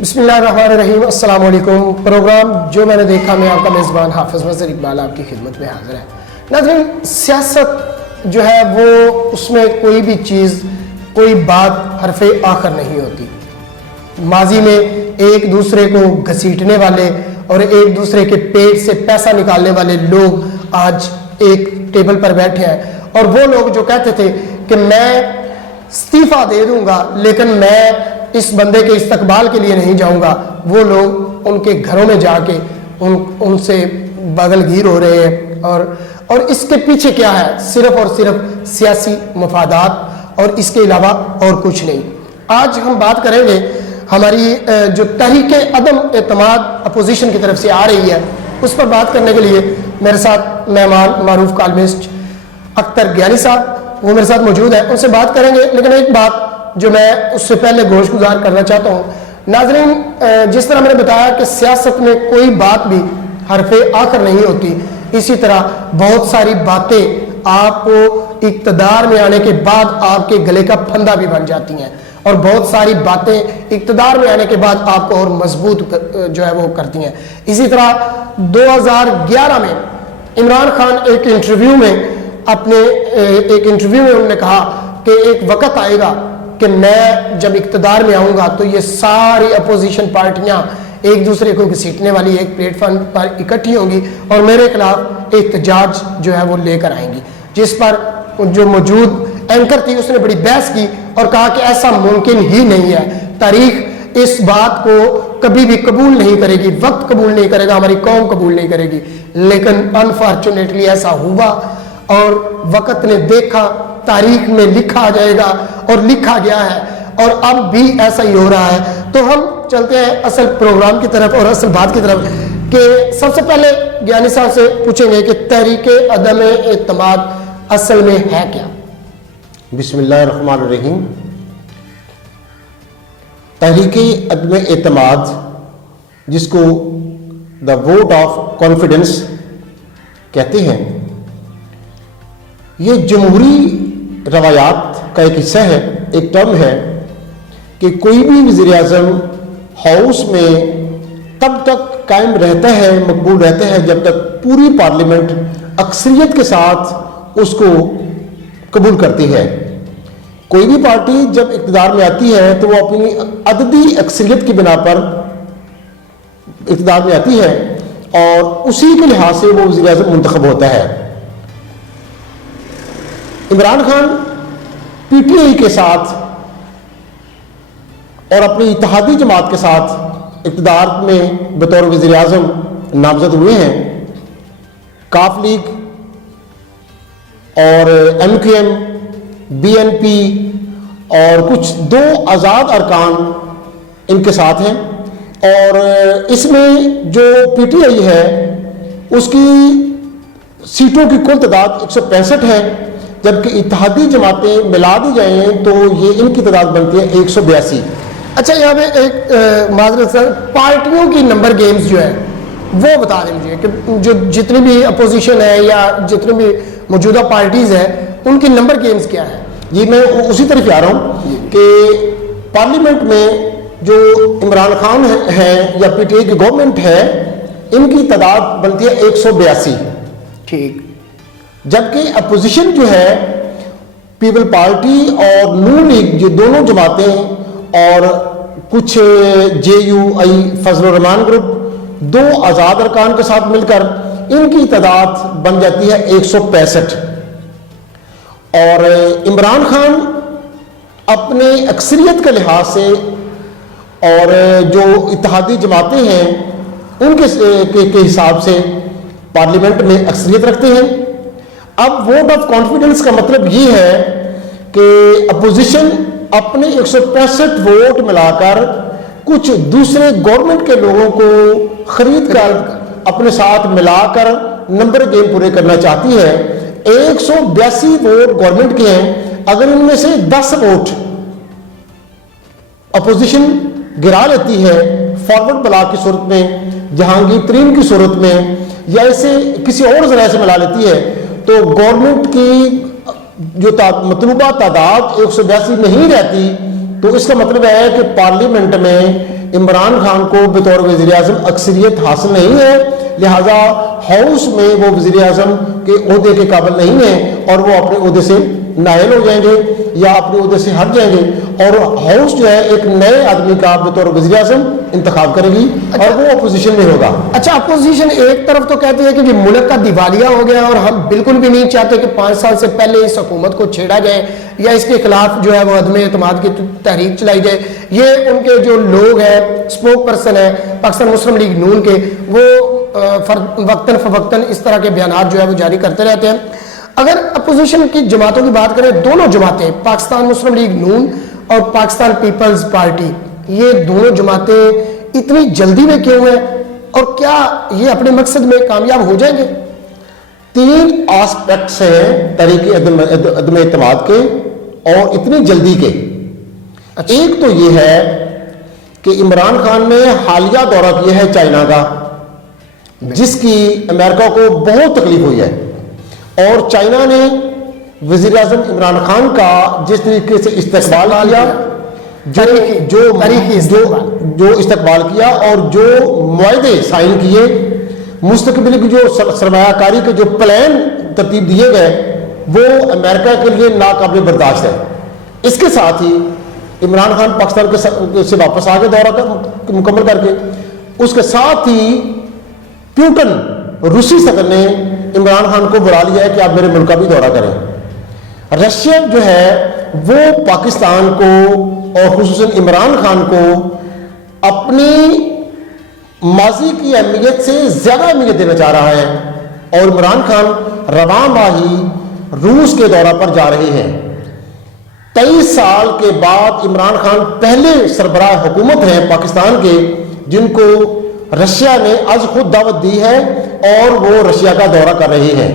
بسم اللہ الرحمن الرحیم، السلام علیکم۔ پروگرام جو میں نے دیکھا، میں آپ کا میزبان حافظ مظہر اقبال آپ کی خدمت میں حاضر ہے۔ ناظرین، سیاست جو ہے وہ اس میں کوئی بھی چیز، کوئی بات حرف آخر نہیں ہوتی۔ ماضی میں ایک دوسرے کو گھسیٹنے والے اور ایک دوسرے کے پیٹ سے پیسہ نکالنے والے لوگ آج ایک ٹیبل پر بیٹھے ہیں، اور وہ لوگ جو کہتے تھے کہ میں استعفیٰ دے دوں گا لیکن میں اس بندے کے استقبال کے لیے نہیں جاؤں گا، وہ لوگ ان کے گھروں میں جا کے ان سے بغل گیر ہو رہے ہیں۔ اور اس کے پیچھے کیا ہے؟ صرف اور صرف سیاسی مفادات، اور اس کے علاوہ اور کچھ نہیں۔ آج ہم بات کریں گے ہماری جو تحریک عدم اعتماد اپوزیشن کی طرف سے آ رہی ہے، اس پر بات کرنے کے لیے میرے ساتھ مہمان معروف کالمسٹ اختر گیانی صاحب وہ میرے ساتھ موجود ہیں، ان سے بات کریں گے۔ لیکن ایک بات جو میں اس سے پہلے گوش گزار کرنا چاہتا ہوں، ناظرین، جس طرح میں نے بتایا کہ سیاست میں کوئی بات بھی حرف آخر نہیں ہوتی، اسی طرح بہت ساری باتیں آپ کو اقتدار میں آنے کے بعد آپ کے گلے کا پھندا بھی بن جاتی ہیں، اور بہت ساری باتیں اقتدار میں آنے کے بعد آپ کو اور مضبوط جو ہے وہ کرتی ہیں۔ اسی طرح 2011 میں عمران خان ایک انٹرویو میں انہوں نے کہا کہ ایک وقت آئے گا کہ میں جب اقتدار میں آؤں گا تو یہ ساری اپوزیشن پارٹیاں ایک دوسرے کو گھسیٹنے والی ایک پلیٹ فارم پر اکٹھی ہوں گی اور میرے خلاف احتجاج جو ہے وہ لے کر آئیں گی، جس پر جو موجود اینکر تھی اس نے بڑی بحث کی اور کہا کہ ایسا ممکن ہی نہیں ہے، تاریخ اس بات کو کبھی بھی قبول نہیں کرے گی، وقت قبول نہیں کرے گا، ہماری قوم قبول نہیں کرے گی۔ لیکن انفارچونیٹلی ایسا ہوا اور وقت نے دیکھا، تاریخ میں لکھا جائے گا اور لکھا گیا ہے، اور اب بھی ایسا ہی ہو رہا ہے۔ تو ہم چلتے ہیں اصل پروگرام کی طرف اور اصل بات کی طرف، کہ سب سے پہلے گیانی صاحب سے پوچھیں گے کہ تحریک عدم اعتماد اصل میں ہے کیا؟ بسم اللہ الرحمن الرحیم۔ تحریک عدم اعتماد، جس کو دا ووٹ آف کانفیڈنس کہتے ہیں، یہ جمہوری روایات کا ایک حصہ ہے، ایک ٹرم ہے کہ کوئی بھی وزیر اعظم ہاؤس میں تب تک قائم رہتا ہے، مقبول رہتا ہے، جب تک پوری پارلیمنٹ اکثریت کے ساتھ اس کو قبول کرتی ہے۔ کوئی بھی پارٹی جب اقتدار میں آتی ہے تو وہ اپنی عددی اکثریت کی بنا پر اقتدار میں آتی ہے، اور اسی کے لحاظ سے وہ وزیر اعظم منتخب ہوتا ہے۔ Imran Khan P T I کے ساتھ اور اپنی اتحادی جماعت کے ساتھ اقتدار میں بطور وزیر اعظم نامزد ہوئے ہیں۔ کاف لیگ اور M Q M, B N P اور کچھ 2 آزاد ارکان ان کے ساتھ ہیں، اور اس میں جو پی ٹی آئی ہے اس کی سیٹوں کی کل تعداد 165 ہے، جبکہ اتحادی جماعتیں ملا دی جائیں تو یہ ان کی تعداد بنتی ہے 182۔ اچھا، یہاں پہ ایک معذرت سر، پارٹیوں کی نمبر گیمز جو ہے وہ بتا دیں مجھے کہ جو جتنی بھی اپوزیشن ہے یا جتنی بھی موجودہ پارٹیز ہیں ان کی نمبر گیمز کیا ہے؟ جی، میں اسی طرف آ رہا ہوں کہ پارلیمنٹ میں جو عمران خان ہیں یا پی ٹی آئی کی گورنمنٹ ہے، ان کی تعداد بنتی ہے 182۔ ٹھیک۔ جبکہ اپوزیشن جو ہے پیپل پارٹی اور نون لیگ، جو دونوں جماعتیں اور کچھ جے you I Fazal Rahman group 2 آزاد ارکان کے ساتھ مل کر ان کی تعداد بن جاتی ہے 165۔ اور عمران خان اپنے اکثریت کے لحاظ سے اور جو اتحادی جماعتیں ہیں ان کے حساب سے پارلیمنٹ میں اکثریت رکھتے ہیں۔ اب ووٹ آف کانفیڈنس کا مطلب یہ ہے کہ اپوزیشن اپنے 165 ووٹ ملا کر کچھ دوسرے گورنمنٹ کے لوگوں کو خرید کر اپنے ساتھ ملا کر نمبر گیم پورے کرنا چاہتی ہے۔ 182 ووٹ گورنمنٹ کے ہیں، اگر ان میں سے 10 ووٹ اپوزیشن گرا لیتی ہے فارورڈ بلاک کی صورت میں، جہانگیر ترین کی صورت میں، یا اسے کسی اور ذرائع سے ملا لیتی ہے، تو گورنمنٹ کی جو مطلوبہ تعداد 182 نہیں رہتی، تو اس کا مطلب ہے کہ پارلیمنٹ میں عمران خان کو بطور وزیر اعظم اکثریت حاصل نہیں ہے، لہذا ہاؤس میں وہ وزیر اعظم کے عہدے کے قابل نہیں ہیں اور وہ اپنے عہدے سے نائل ہو جائیں گے یا اپنے عہدے سے ہٹ جائیں گے، اور ہاؤس جو ہے ایک نئے آدمی کا بطور وزیر اعظم انتخاب کرے گی اور وہ اپوزیشن میں ہوگا۔ اچھا، اپوزیشن ایک طرف تو کہتی ہے کہ ملک کا دیوالیہ ہو گیا اور ہم بالکل بھی نہیں چاہتے کہ 5 سال سے پہلے اس حکومت کو چھیڑا جائے یا اس کے خلاف جو ہے وہ عدم اعتماد کی تحریک چلائی جائے۔ یہ ان کے جو لوگ ہیں، اسپوک پرسن ہیں پاکستان مسلم لیگ نون کے، وہ وقتاً فوقتاً اس طرح کے بیانات جو ہے وہ جاری کرتے رہتے ہیں۔ اگر اپوزیشن کی جماعتوں کی بات کریں، دونوں جماعتیں پاکستان مسلم لیگ نون اور پاکستان پیپلز پارٹی، یہ دونوں جماعتیں اتنی جلدی میں کیوں ہیں اور کیا یہ اپنے مقصد میں کامیاب ہو جائیں گے؟ 3 آسپیکٹس ہیں تحریک عدم اعتماد کے اور اتنی جلدی کے۔ ایک تو یہ ہے کہ عمران خان نے حالیہ دورہ کیا ہے چائنا کا، جس کی امریکہ کو بہت تکلیف ہوئی ہے، اور چائنا نے وزیر اعظم عمران خان کا جس طریقے سے استقبال کیا، جو استقبال کیا اور جو معاہدے سائن کیے، مستقبل کی جو سرمایہ کاری کے جو پلان ترتیب دیے گئے، وہ امریکہ کے لیے ناقابل برداشت ہے۔ اس کے ساتھ ہی عمران خان پاکستان سے واپس آ کے دورہ مکمل کر کے، اس کے ساتھ ہی پیوٹن روسی صدر نے عمران خان کو بلا لیا ہے کہ آپ میرے ملک کا بھی دورہ کریں۔ رشیا جو ہے وہ پاکستان کو اور خصوصاً عمران خان کو اپنی ماضی کی اہمیت سے زیادہ اہمیت دینا چاہ رہا ہے، اور عمران خان رواں ماہ ہی روس کے دورہ پر جا رہے ہیں۔ 23 سال کے بعد عمران خان پہلے سربراہ حکومت ہیں پاکستان کے جن کو رشیا نے آج خود دعوت دی ہے اور وہ رشیا کا دورہ کر رہے ہیں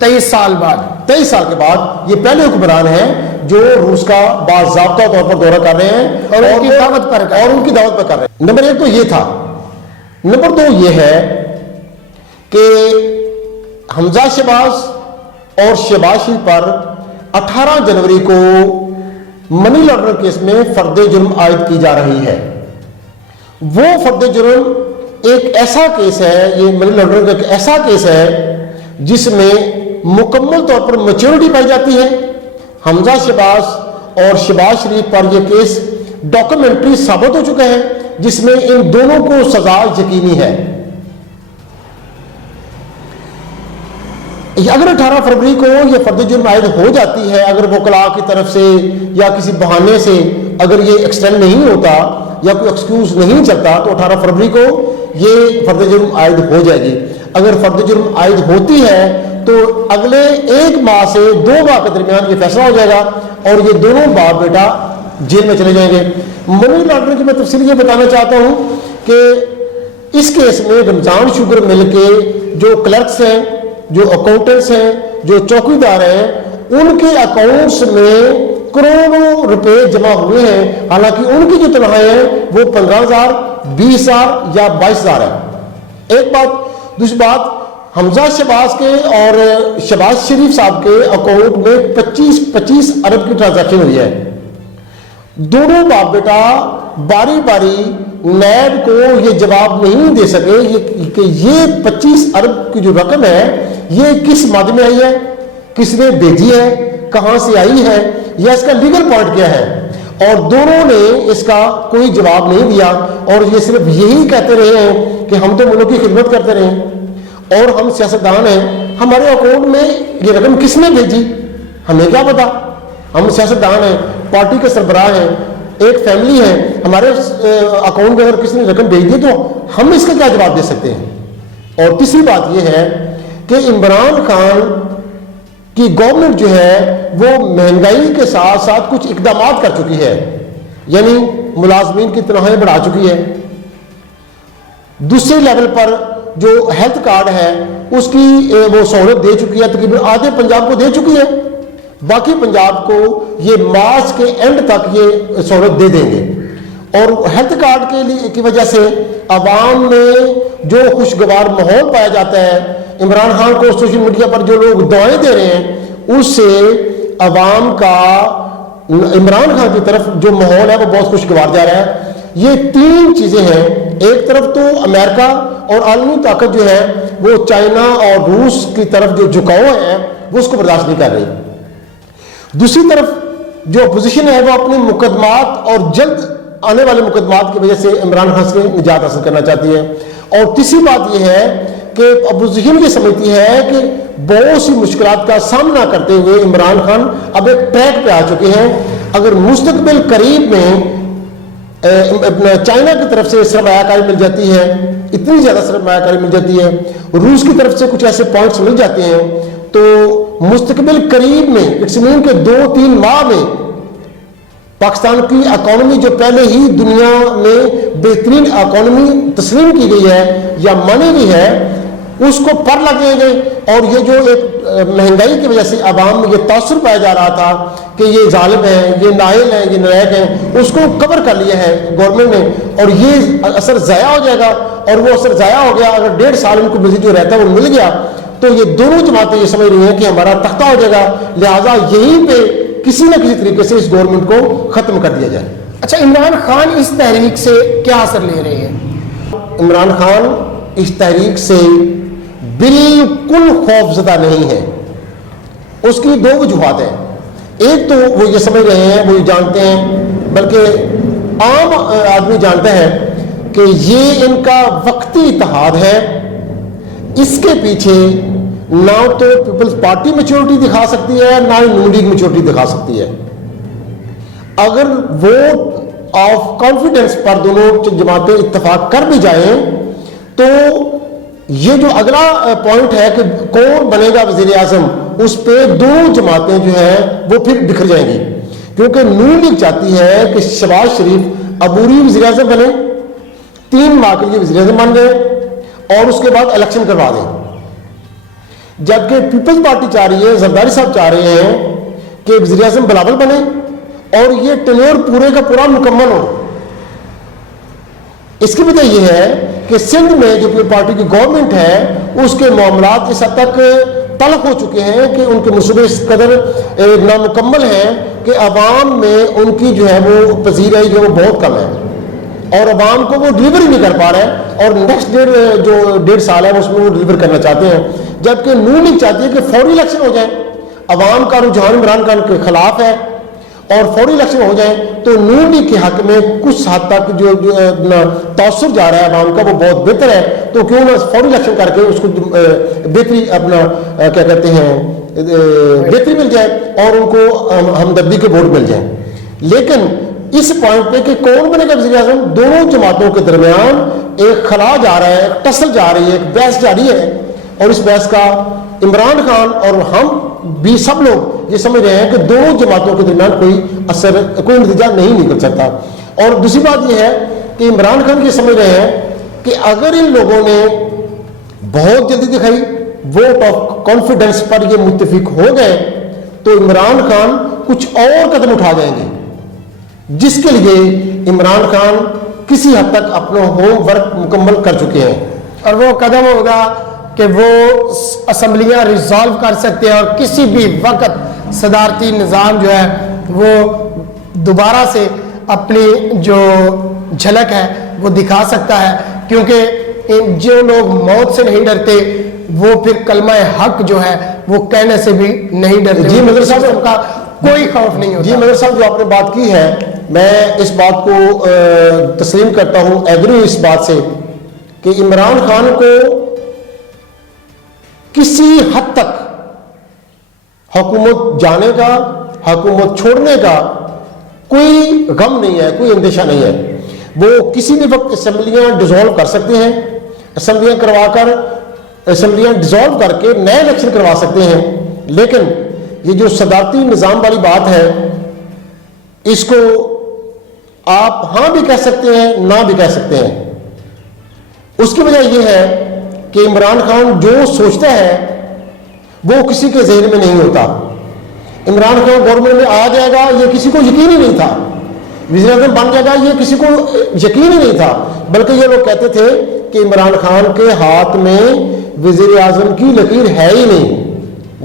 23 سال بعد۔ 23 سال کے بعد یہ پہلے حکمران ہیں جو روس کا باضابطہ طور پر دورہ کر رہے ہیں اور ان کی دعوت پر کر رہے ہیں۔ نمبر 1 تو یہ تھا۔ نمبر 2 یہ ہے کہ حمزہ شہباز اور شہباز شریف پر 18 جنوری کو منی لانڈرنگ کیس میں فرد جرم عائد کی جا رہی ہے۔ وہ فرد جرم ایک ایسا کیس ہے، یہ منی لانڈرنگ کا ایک ایسا کیس ہے جس میں مکمل طور پر میچورٹی پائی جاتی ہے۔ حمزہ شہباز اور شہباز شریف پر یہ کیس ڈاکومنٹری ثابت ہو چکا ہے جس میں ان دونوں کو سزا یقینی ہے۔ اگر 18 فروری کو یہ فرد جرم عائد ہو جاتی ہے، اگر وکلاء کی طرف سے یا کسی بہانے سے اگر یہ ایکسٹینڈ نہیں ہوتا یا کوئی ایکسکیوز نہیں چلتا، تو 18 فروری کو یہ فرد جرم عائد ہو جائے گی۔ اگر فرد جرم عائد ہوتی ہے تو اگلے 1 ماہ سے 2 ماہ کے درمیان یہ فیصلہ ہو جائے گا اور یہ دونوں باپ بیٹا جیل میں چلے جائیں گے۔ منی لانڈرنگ کی میں تفصیل یہ بتانا چاہتا ہوں کہ اس کیس میں رمضان شوگر مل کے جو کلرکس ہیں، جو اکاؤنٹنٹس ہیں، جو چوکیدار ہیں، ان کے اکاؤنٹس میں کروڑوں روپے جمع ہوئے ہیں، حالانکہ ان کی جو تنخواہیں ہیں وہ 15,000 20,000 یا 22,000 ہے۔ ایک بات۔ دوسری بات، حمزہ شہباز کے اور شہباز شریف صاحب کے اکاؤنٹ میں 25 ارب کی ٹرانزیکشن ہوئی ہے۔ دونوں باپ بیٹا باری باری نیب کو یہ جواب نہیں دے سکے کہ یہ 25 ارب کی جو رقم ہے یہ کس مادے میں آئی ہے، کس نے بھیجی ہے، کہاں سے آئی ہے، یا اس کا لیگل پوائنٹ کیا ہے، اور دونوں نے اس کا کوئی جواب نہیں دیا اور یہ صرف یہی کہتے رہے ہیں کہ ہم تو ملک کی خدمت کرتے رہے ہیں اور ہم سیاستدان ہیں، ہمارے اکاؤنٹ میں یہ رقم کس نے بھیجی ہمیں کیا پتا، ہم سیاستدان ہیں، پارٹی کے سربراہ ہیں، ایک فیملی ہے، ہمارے اکاؤنٹ میں اگر کسی نے رقم بھیج دی تو ہم اس کا کیا جواب دے سکتے ہیں۔ اور تیسری بات یہ ہے کہ عمران خان کی گورنمنٹ جو ہے وہ مہنگائی کے ساتھ ساتھ کچھ اقدامات کر چکی ہے، یعنی ملازمین کی تنخواہیں بڑھا چکی ہے۔ دوسرے لیول پر جو ہیلتھ کارڈ ہے اس کی وہ سہولت دے چکی ہے، تقریباً آدھے پنجاب کو دے چکی ہے، باقی پنجاب کو یہ مارچ کے اینڈ تک یہ سہولت دے دیں گے۔ اور ہیلتھ کارڈ کی وجہ سے عوام میں جو خوشگوار ماحول پایا جاتا ہے، عمران خان کو سوشل میڈیا پر جو لوگ دعائیں دے رہے ہیں اس سے عوام کا عمران خان کی طرف جو ماحول ہے وہ بہت خوشگوار جا رہا ہے۔ یہ تین چیزیں ہیں. ایک طرف تو امریکہ اور عالمی طاقت جو ہے وہ چائنا اور روس کی طرف جو جھکاؤ ہے وہ اس کو برداشت نہیں کر رہی. دوسری طرف جو اپوزیشن ہے وہ اپنے مقدمات اور جلد آنے والے مقدمات کی وجہ سے عمران خان سے نجات حاصل کرنا چاہتی ہے. اور تیسری بات یہ ہے کہ اپوزیشن یہ سمجھتی ہے کہ بہت سی مشکلات کا سامنا کرتے ہوئے عمران خان اب ایک ٹریک پہ آ چکے ہیں. اگر مستقبل قریب میں چائنا کی طرف سے سرمایہ کاری مل جاتی ہے, اتنی زیادہ سرمایہ کاری مل جاتی ہے, روس کی طرف سے کچھ ایسے پوائنٹس مل جاتے ہیں, تو مستقبل قریب میں اٹس مین کے 2-3 ماہ میں پاکستان کی اکانومی جو پہلے ہی دنیا میں بہترین اکانومی تسلیم کی گئی ہے یا مانی گئی ہے, اس کو پر لگیں گے. اور یہ جو ایک مہنگائی کی وجہ سے عوام میں یہ تاثر پایا جا رہا تھا کہ یہ ظالم ہیں, یہ نااہل ہیں, یہ نالائق ہیں, اس کو کور کر لیا ہے گورنمنٹ نے, اور یہ اثر ضائع ہو جائے گا. اور وہ اثر ضائع ہو گیا, اگر 1.5 سال ان کو مزید جو رہتا ہے وہ مل گیا, تو یہ دونوں جماعتیں یہ سمجھ رہی ہیں کہ ہمارا تختہ ہو جائے گا, لہٰذا یہیں پہ کسی نہ کسی طریقے سے اس گورنمنٹ کو ختم کر دیا جائے. اچھا, عمران خان اس تحریک سے کیا اثر لے رہے ہیں؟ عمران خان اس تحریک سے بالکل خوف زدہ نہیں ہے. اس کی 2 وجوہات ہیں. ایک تو وہ یہ سمجھ رہے ہیں, وہ یہ جانتے ہیں, بلکہ عام آدمی جانتا ہے کہ یہ ان کا وقتی اتحاد ہے. اس کے پیچھے نہ تو پیپلز پارٹی میچورٹی دکھا سکتی ہے, نہ ہی نون لیگ میچورٹی دکھا سکتی ہے. اگر ووٹ آف کانفیڈنس پر دونوں جماعتیں اتفاق کر بھی جائیں تو یہ جو اگلا پوائنٹ ہے کہ کون بنے گا وزیر اعظم, اس پہ دونوں جماعتیں جو ہیں وہ پھر بکھر جائیں گی. کیونکہ نون لیگ چاہتی ہے کہ شہباز شریف عبوری وزیر اعظم بنے, 3 ماہ کے لیے وزیر اعظم بن گئے, اور اس کے بعد الیکشن کروا دیں. جبکہ پیپلز پارٹی چاہ رہی ہے, زرداری صاحب چاہ رہے ہیں کہ وزیر اعظم بلاول بنے اور یہ ٹینیور پورے کا پورا مکمل ہو. اس کی وجہ یہ ہے کہ سندھ میں جو پارٹی کی گورنمنٹ ہے اس کے معاملات اس حد تک تلخ ہو چکے ہیں کہ ان کے منصوبے اس قدر نامکمل ہیں کہ عوام میں ان کی جو ہے وہ پذیرائی جو ہے وہ بہت کم ہے, اور عوام کو وہ ڈلیور ہی نہیں کر پا رہے ہیں. اور نیکسٹ جو 1.5 سال ہے اس میں وہ ڈلیور کرنا چاہتے ہیں. جبکہ نون لیگ چاہتی ہے کہ فوری الیکشن ہو جائے. عوام کا رجحان عمران خان کے خلاف ہے, اور فوری الیکشن ہو جائیں تو نون لیگ کے حق میں کچھ حد تک جو تاثر جا رہا ہے عوام کا وہ بہت بہتر ہے. تو کیوں نہ فوری الیکشن کر کے اس کو بہتری اپنا کیا کہتے ہیں بہتری مل جائے اور ان کو ہمدردی کے ووٹ مل جائیں. لیکن اس پوائنٹ پہ کہ کون بنے گا وزیر اعظم, دونوں جماعتوں کے درمیان ایک خلا جا رہا ہے, ایک ٹسل جا رہی ہے, ایک بحث جاری ہے. اور اس بحث کا عمران خان اور ہم بھی سب لوگ یہ سمجھ رہے ہیں کہ دونوں جماعتوں کے درمیان کوئی نتیجہ نہیں نکل سکتا. اور دوسری بات یہ ہے کہ عمران خان یہ سمجھ رہے ہیں کہ اگر ان لوگوں نے بہت جلدی دکھائی ووٹ آف کانفیڈنس پر یہ متفق ہو گئے تو عمران خان کچھ اور قدم اٹھا جائیں گے, جس کے لیے عمران خان کسی حد تک اپنا ہوم ورک مکمل کر چکے ہیں. اور وہ قدم ہوگا کہ وہ اسمبلیاں ریزالو کر سکتے ہیں اور کسی بھی وقت صدارتی نظام جو ہے وہ دوبارہ سے اپنی جو جھلک ہے وہ دکھا سکتا ہے. کیونکہ جو لوگ موت سے نہیں ڈرتے وہ پھر کلمہ حق جو ہے وہ کہنے سے بھی نہیں ڈرتے. جی مدر صاحب کا کوئی خوف نہیں ہوتا. جی مدر صاحب جو آپ نے بات کی ہے میں اس بات کو تسلیم کرتا ہوں, ایگری اس بات سے کہ عمران خان کو کسی حد تک حکومت جانے کا, حکومت چھوڑنے کا کوئی غم نہیں ہے, کوئی اندیشہ نہیں ہے. وہ کسی بھی وقت اسمبلیاں ڈیزالو کر سکتے ہیں, اسمبلیاں کروا کر اسمبلیاں ڈیزالو کر کے نئے الیکشن کروا سکتے ہیں. لیکن یہ جو صدارتی نظام والی بات ہے اس کو آپ ہاں بھی کہہ سکتے ہیں نہ بھی کہہ سکتے ہیں. اس کی وجہ یہ ہے کہ عمران خان جو سوچتا ہے وہ کسی کے ذہن میں نہیں ہوتا. عمران خان گورنمنٹ میں آ جائے گا یہ کسی کو یقین ہی نہیں تھا, وزیر اعظم بن جائے گا یہ کسی کو یقین ہی نہیں تھا, بلکہ یہ لوگ کہتے تھے کہ عمران خان کے ہاتھ میں وزیر اعظم کی لکیر ہے ہی نہیں.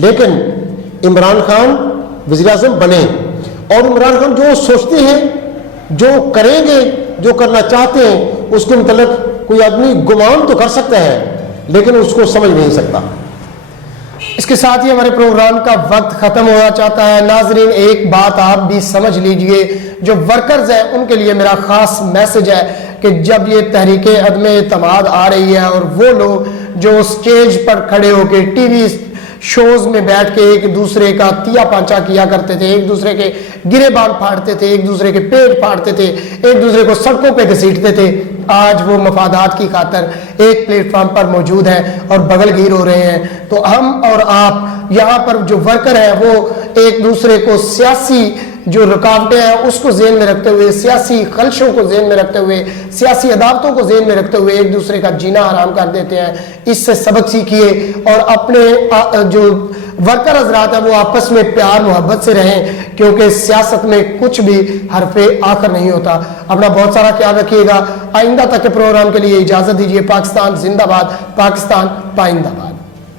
لیکن عمران خان وزیر اعظم بنے اور عمران خان جو سوچتے ہیں جو کریں گے جو کرنا چاہتے ہیں اس کے متعلق کوئی آدمی گمان تو کر سکتا ہے لیکن اس کو سمجھ نہیں سکتا۔ اس کے ساتھ ہی ہمارے پروگرام کا وقت ختم ہونا چاہتا ہے۔ ناظرین ایک بات آپ بھی سمجھ لیجئے، جو ورکرز ہیں ان کے لیے میرا خاص میسج ہے کہ جب یہ تحریک عدم اعتماد آ رہی ہے اور وہ لوگ جو اسٹیج پر کھڑے ہو کے ٹی وی شوز میں بیٹھ کے ایک دوسرے کا تیا پانچا کیا کرتے تھے، ایک دوسرے کے گریبان پھاڑتے تھے، ایک دوسرے کے پیٹ پھاڑتے تھے، ایک دوسرے کو سڑکوں پہ گھسیٹتے تھے، آج وہ مفادات کی خاطر ایک پلیٹ فارم پر موجود ہیں اور بغل گیر ہو رہے ہیں۔ تو ہم اور آپ یہاں پر جو ورکر ہیں وہ ایک دوسرے کو سیاسی جو رکاوٹیں ہیں اس کو ذہن میں رکھتے ہوئے، سیاسی خلشوں کو ذہن میں رکھتے ہوئے، سیاسی عداوتوں کو ذہن میں رکھتے ہوئے ایک دوسرے کا جینا حرام کر دیتے ہیں۔ اس سے سبق سیکھیے اور اپنے جو ورکر حضرات ہیں وہ آپس میں پیار محبت سے رہیں، کیونکہ سیاست میں کچھ بھی حرف آخر نہیں ہوتا۔ اپنا بہت سارا خیال رکھیے گا۔ آئندہ تک کے پروگرام کے لیے اجازت دیجیے۔ پاکستان زندہ باد، پاکستان پائندہ باد۔